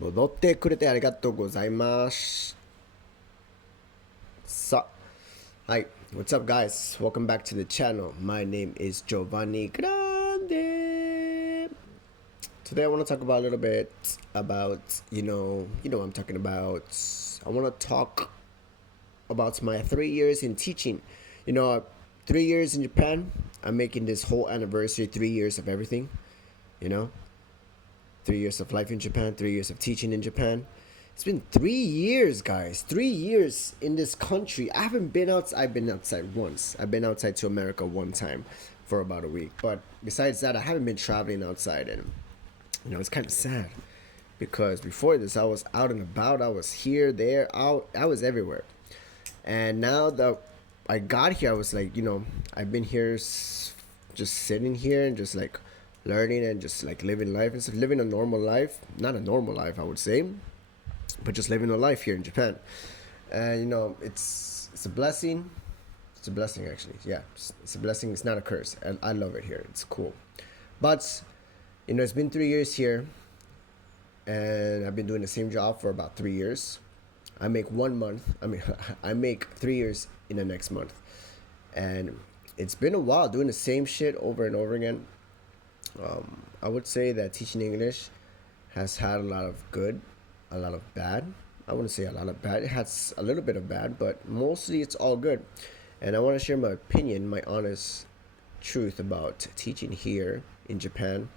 戻ってくれてありがとうございます。さ、Hi, what's up, guys? Welcome back to the channel. My name is Giovanni Grande. Today, I want to talk about a little bit about what I'm talking about. I want to talk about my 3 years in teaching. You know, 3 years in Japan. I'm making this whole anniversary, 3 years of everything. You know, 3 years of life in Japan, 3 years of teaching in Japan. It's been 3 years, guys. 3 years in this country. I haven't been out. I've been outside once. I've been outside to America one time for about a week. But besides that, I haven't been traveling outside, and it's kind of sad because before this, I was out and about. I was here, there, out. I was everywhere. And now that I got here, I was like, I've been here, just sitting here and just like learning and just like living life and stuff, living a normal life. Not a normal life, I would say, but just living a life here in Japan. And it's a blessing. It's a blessing, actually. Yeah, it's a blessing. It's not a curse, and I love it here. It's cool. But it's been 3 years here, and I've been doing the same job for about 3 years. I make 1 month. I mean, I make 3 years in the next month, and it's been a while doing the same shit over and over again. I would say that teaching English has had a lot of good, a lot of bad. I wouldn't say a lot of bad. It has a little bit of bad, but mostly it's all good. And I want to share my opinion, my honest truth about teaching here in Japan.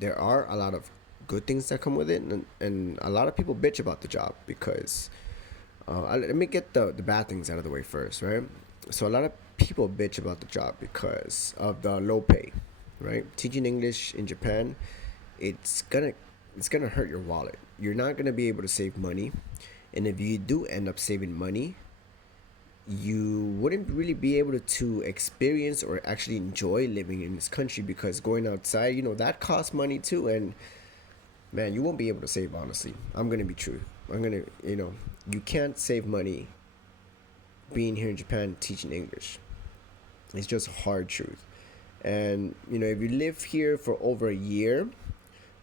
There are a lot of good things that come with it, and a lot of people bitch about the job because let me get the bad things out of the way first, right? So a lot of people bitch about the job because of the low pay, right? Teaching English in Japan, it's gonna hurt your wallet. You're not gonna be able to save money, and if you do end up saving money, you wouldn't really be able to experience or actually enjoy living in this country because going outside, that costs money too, and man, you won't be able to save. Honestly, I'm gonna be true. You can't save money being here in Japan teaching English. It's just hard truth. And if you live here for over a year,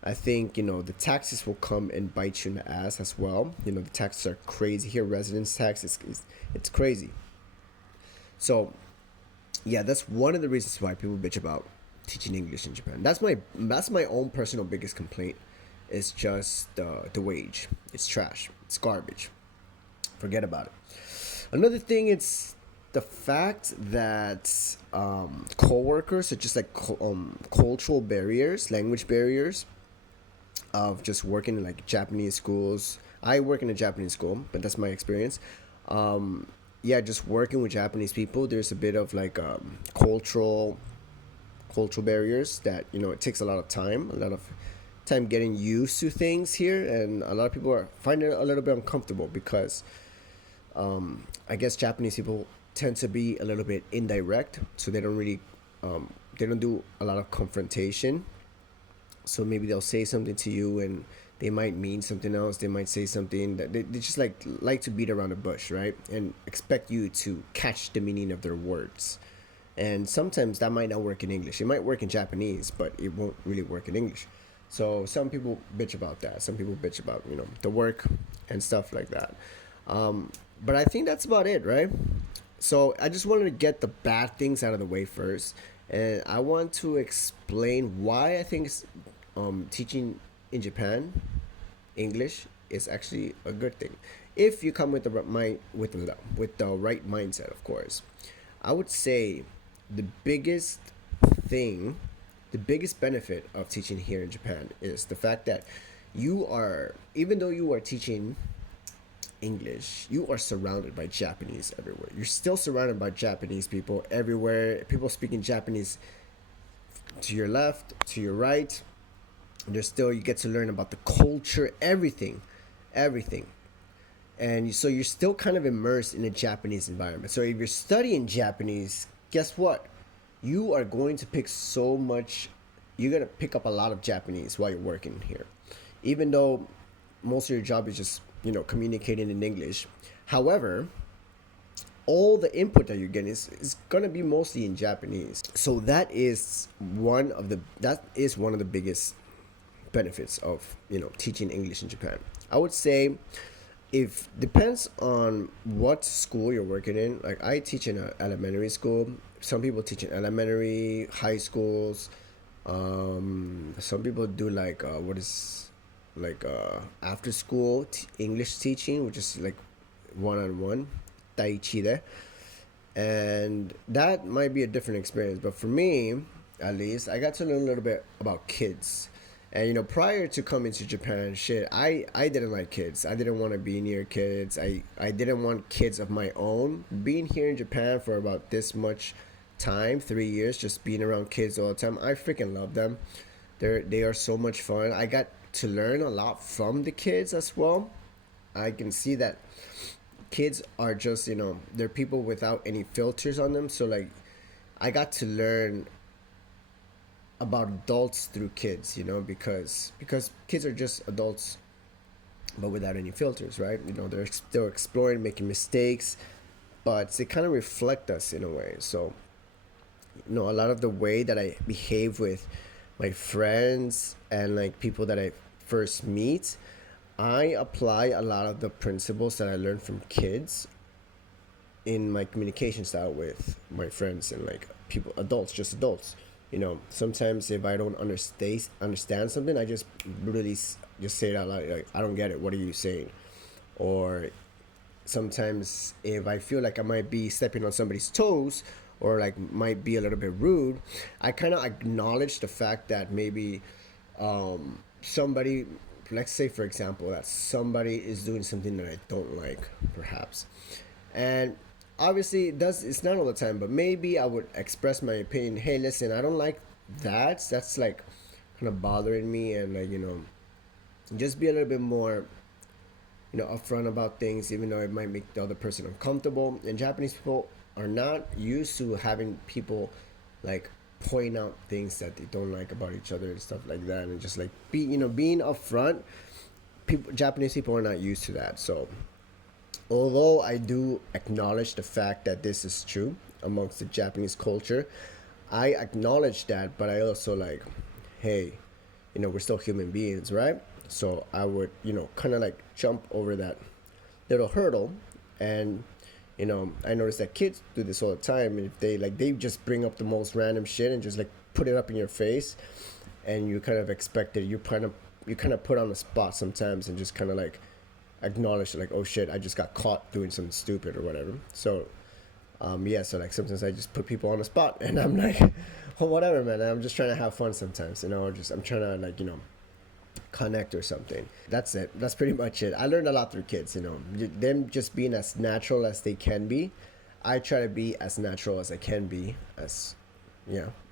I think the taxes will come and bite you in the ass as well. The taxes are crazy here. Residence tax it's crazy. So yeah, that's one of the reasons why people bitch about teaching English in Japan. That's my own personal biggest complaint. It's just the wage. It's trash. It's garbage. Forget about it. Another thing, it's the fact that co-workers are just like cultural barriers, language barriers of just working in like Japanese schools. I work in a Japanese school, but that's my experience. Yeah, just working with Japanese people, there's a bit of like cultural barriers that it takes a lot of time getting used to things here, and a lot of people are finding it a little bit uncomfortable because I guess Japanese people tend to be a little bit indirect, so they don't really they don't do a lot of confrontation. So maybe they'll say something to you and they might mean something else. They might say something that they just like to beat around the bush, right? And expect you to catch the meaning of their words. And sometimes that might not work in English. It might work in Japanese, but it won't really work in English. So some people bitch about that. Some people bitch about the work and stuff like that. But I think that's about it, right? So I just wanted to get the bad things out of the way first, and I want to explain why I think teaching in Japan English is actually a good thing if you come with the right mind, with the right mindset, of course. I would say the biggest thing, the biggest benefit of teaching here in Japan is the fact that even though you are teaching English, you are surrounded by Japanese everywhere. You're still surrounded by Japanese people everywhere. People speaking Japanese to your left, to your right. You get to learn about the culture, everything. And so you're still kind of immersed in a Japanese environment. So if you're studying Japanese, guess what? You are going to you're going to pick up a lot of Japanese while you're working here. Even though most of your job is just, communicating in English. However, all the input that you're getting is going to be mostly in Japanese. So that is one of the biggest benefits of teaching English in Japan. I would say if depends on what school you're working in. Like I teach in an elementary school. Some people teach in elementary, high schools. Some people do like what is like after school English teaching, which is like one on one, tai chi there, and that might be a different experience. But for me, at least, I got to learn a little bit about kids. And prior to coming to Japan, shit, I didn't like kids. I didn't want to be near kids. I didn't want kids of my own. Being here in Japan for about this much time, 3 years, just being around kids all the time, I freaking love them. They are so much fun. I got to learn a lot from the kids as well. I can see that kids are just they're people without any filters on them. So like I got to learn about adults through kids, because kids are just adults but without any filters, right? They're still exploring, making mistakes, but they kind of reflect us in a way. So a lot of the way that I behave with my friends and like people that I first meet, I apply a lot of the principles that I learned from kids in my communication style with my friends and like people, adults, just adults. Sometimes if I don't understand something, I just really just say it out loud, like, I don't get it. What are you saying? Or sometimes if I feel like I might be stepping on somebody's toes or like might be a little bit rude, I kind of acknowledge the fact that maybe somebody, let's say for example, that somebody is doing something that I don't like, perhaps. And obviously it's not all the time, but maybe I would express my opinion. Hey, listen, I don't like that. That's like kind of bothering me, and like just be a little bit more upfront about things, even though it might make the other person uncomfortable. And Japanese people are not used to having people like point out things that they don't like about each other and stuff like that, and just like being upfront. Japanese people are not used to that. So although I do acknowledge the fact that this is true amongst the Japanese culture, I acknowledge that, but I also like, hey, we're still human beings, right? So I would, kind of like jump over that little hurdle. And, I notice that kids do this all the time. And if they just bring up the most random shit and just like put it up in your face, and you kind of expect it, you kind of put on the spot sometimes and just kind of like acknowledge like, oh shit, I just got caught doing something stupid or whatever. So yeah, so like sometimes I just put people on the spot, and I'm like, well, whatever, man, I'm just trying to have fun sometimes, or just I'm trying to like connect or something. That's it. That's pretty much it. I learned a lot through kids, them just being as natural as they can be. I try to be as natural as I can be, as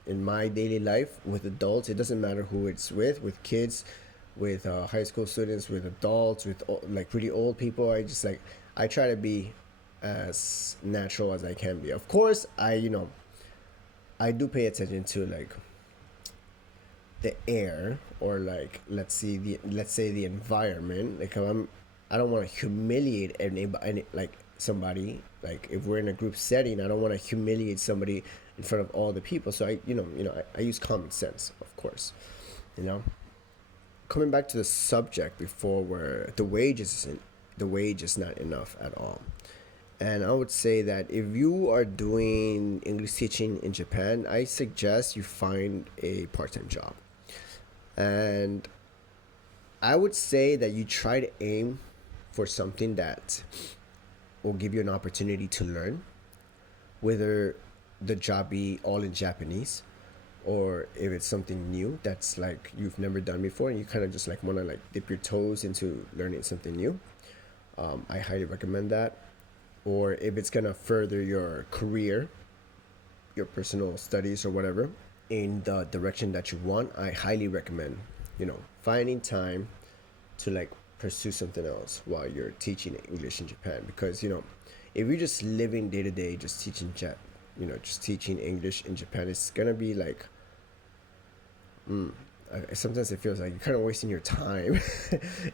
in my daily life with adults. It doesn't matter who it's with kids, with high school students, with adults, with like pretty old people. I try to be as natural as I can be. Of course, I do pay attention to like the air, or like let's say the environment. Like I don't want to humiliate any like somebody. Like if we're in a group setting, I don't want to humiliate somebody in front of all the people. So I use common sense, of course. Coming back to the subject before, where the wage is not enough at all. And I would say that if you are doing English teaching in Japan, I suggest you find a part-time job. And I would say that you try to aim for something that will give you an opportunity to learn, whether the job be all in Japanese, or if it's something new that's like you've never done before and you kind of just like want to like dip your toes into learning something new. I highly recommend that. Or if it's gonna further your career, your personal studies or whatever in the direction that you want, I highly recommend finding time to like pursue something else while you're teaching English in Japan. Because if you're just living day to day just teaching just teaching English in Japan, it's gonna be like sometimes it feels like you're kind of wasting your time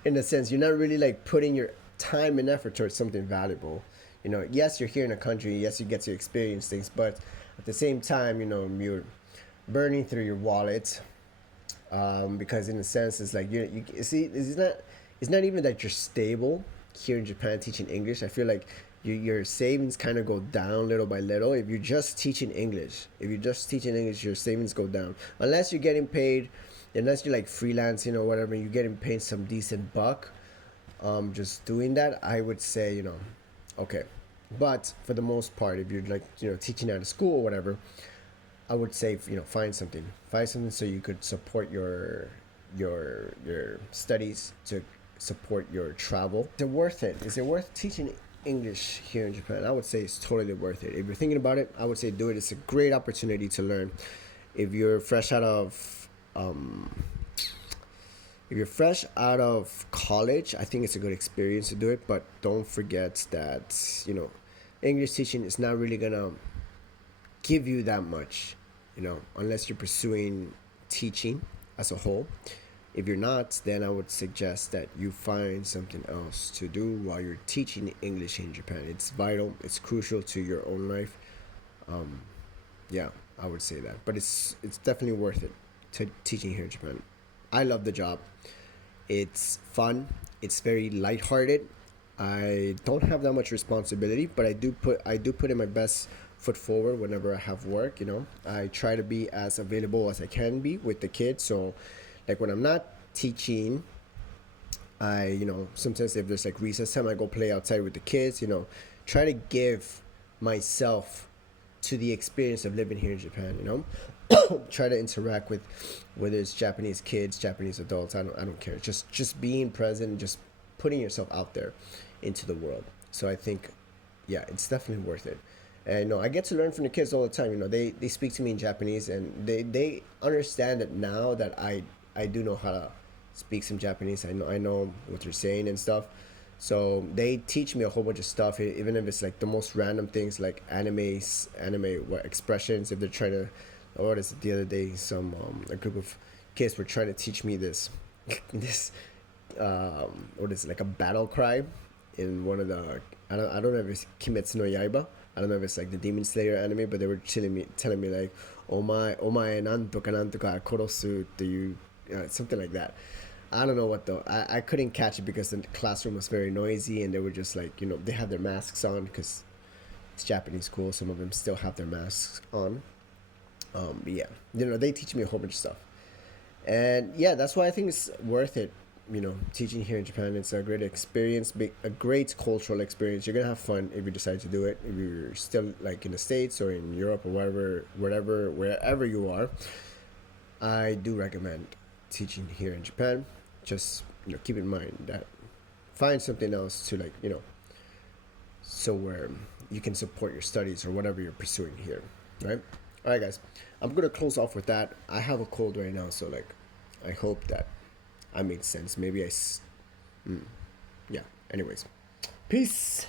in a sense. You're not really like putting your time and effort towards something valuable. Yes, you're here in a country, yes, you get to experience things, but at the same time, you're burning through your wallet Because in a sense it's like you see it's not even that you're stable here in Japan teaching English. I feel like your savings kind of go down little by little if you're just teaching English. If you're just teaching English, your savings go down unless you're getting paid, unless you're like freelancing or whatever. You're getting paid some decent buck. Just doing that, I would say, okay. But for the most part, if you're like teaching at a school or whatever, I would say find something so you could support your studies to support your travel. Is it worth it? Is it worth teaching English here in Japan? I would say it's totally worth it. If you're thinking about it, I would say do it. It's a great opportunity to learn. If you're fresh out of if you're fresh out of college, I think it's a good experience to do it. But don't forget that English teaching is not really gonna give you that much, unless you're pursuing teaching as a whole. If you're not, then I would suggest that you find something else to do while you're teaching English in Japan. It's vital, it's crucial to your own life. Yeah, I would say that. But it's definitely worth it to teaching here in Japan. I love the job. It's fun. It's very lighthearted. I don't have that much responsibility, but I do put in my best foot forward whenever I have work. I try to be as available as I can be with the kids. So, like when I'm not teaching, sometimes if there's like recess time, I go play outside with the kids. Try to give myself to the experience of living here in Japan. Try to interact with whether it's Japanese kids, Japanese adults. I don't care. Just being present and just putting yourself out there into the world. So I think, yeah, it's definitely worth it. And I get to learn from the kids all the time. They speak to me in Japanese, and they understand it now that I do know how to speak some Japanese. I know what they're saying and stuff. So they teach me a whole bunch of stuff, even if it's like the most random things, like anime what expressions. If they're trying to, or what is it? The other day, a group of kids were trying to teach me this, this, what is it, like a battle cry, in one of the, I don't know if it's Kimetsu no Yaiba. I don't know if it's like the Demon Slayer anime, but they were telling me like, omae nantoka korosu to you, something like that. I don't know what though. I couldn't catch it because the classroom was very noisy, and they were just like, they had their masks on because it's Japanese school. Some of them still have their masks on. But yeah, they teach me a whole bunch of stuff, and yeah, that's why I think it's worth it. Teaching here in Japan, it's a great experience, a great cultural experience. You're gonna have fun if you decide to do it. If you're still like in the States or in Europe or wherever you are, I do recommend teaching here in Japan. Just keep in mind that find something else to like so where you can support your studies or whatever you're pursuing here, right? All right, guys, I'm gonna close off with that. I have a cold right now, so like I hope that I made sense. Maybe yeah. Anyways, peace.